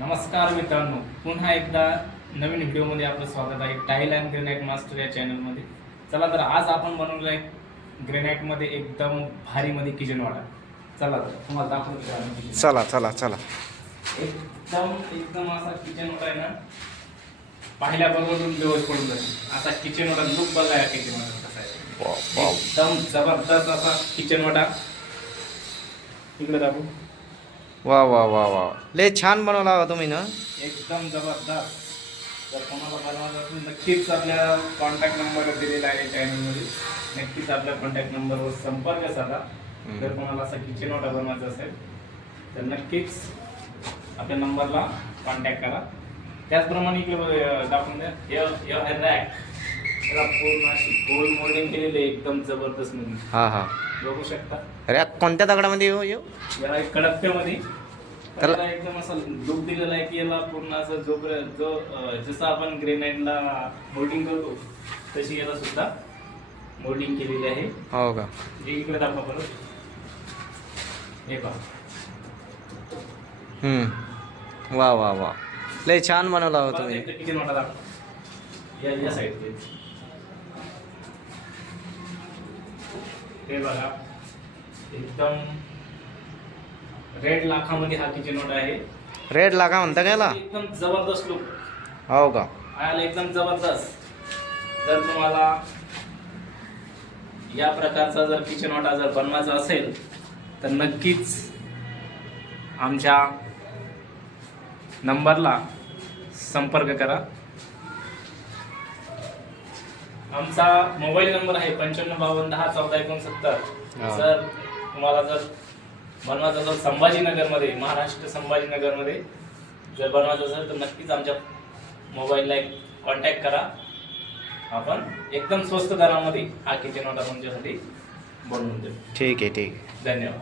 नमस्कार मित्रांनो, पुन्हा एकदा नवीन व्हिडिओमध्ये आपलं स्वागत आहे टाईल अँड ग्रेनाइट मास्टर या चॅनलमध्ये. चला तर आज आपण बनवलं आहे ग्रेनाइटमध्ये एकदम भारीमध्ये किचन वाटा. चला तर तुम्हाला दाखवतो. चला चला चला एकदम एकदम असा किचन वाटा आहे ना, पाहिल्याबरोबर दिवस पडून जाईल असा किचन वाटा. लुक बघा या किचन वाटा कसा आहे. एकदम जबरदस्त असा किचन वाटा. इकडे दाखवू. वा वा वा वा लय छान बनवला हो तुम्ही ना. एकदम जबरदस्त. जर कोणाला बनवायचं असेल नक्कीच आपल्या कॉन्टॅक्ट नंबर दिलेला आहे चॅनलमध्ये. नक्कीच आपल्या कॉन्टॅक्ट नंबरवर संपर्क साधा. जर कोणाला असा किचन वाटा बनवायचा असेल तर नक्कीच आपल्या नंबरला कॉन्टॅक्ट करा. त्याचप्रमाणे इकडे दाखवून द्या रॅक. त्याला पूर्ण अशी गोल मोल्डिंग केलेली आहे एकदम जबरदस्त म्हणून. हा हा बघू शकता. अरे कोणत्या दगडामध्ये येऊ येऊ याला एक कडप्प्यामध्ये त्याला एकदम असं लुक दिलेला आहे की याला पूर्ण असं जो जसं आपण ग्रेनाइटला मोल्डिंग करतो तशी याला सुद्धा मोल्डिंग केलेली आहे. हो का. जे इकडे दाखवा परत. हे पहा. वा वा वा लय छान बनवला हो तुम्ही. किचन वाटा दाखवा या साईडचे. हे बघा एकदम रेड लाखामध्ये हा किचन वाटा आहे. रेड लागा म्हणता का याला. एकदम जबरदस्त लुक. हो का. आला एकदम जबरदस्त. जर तुम्हाला या प्रकारचा जर किचन वाटा जर बनवायचा असेल तर नक्कीच आमच्या नंबरला संपर्क करा. आमचा मोबाईल नंबर आहे 9552101469. जर तुम्हाला जर बनवायचं असेल संभाजीनगरमध्ये, महाराष्ट्र संभाजीनगरमध्ये जर बनवायचं असेल तर नक्कीच आमच्या मोबाईलला एक कॉन्टॅक्ट करा. आपण एकदम स्वस्त दरामध्ये हा किचन वाटा तुमच्यासाठी बनवून देऊ. ठीक आहे ठीक आहे. धन्यवाद.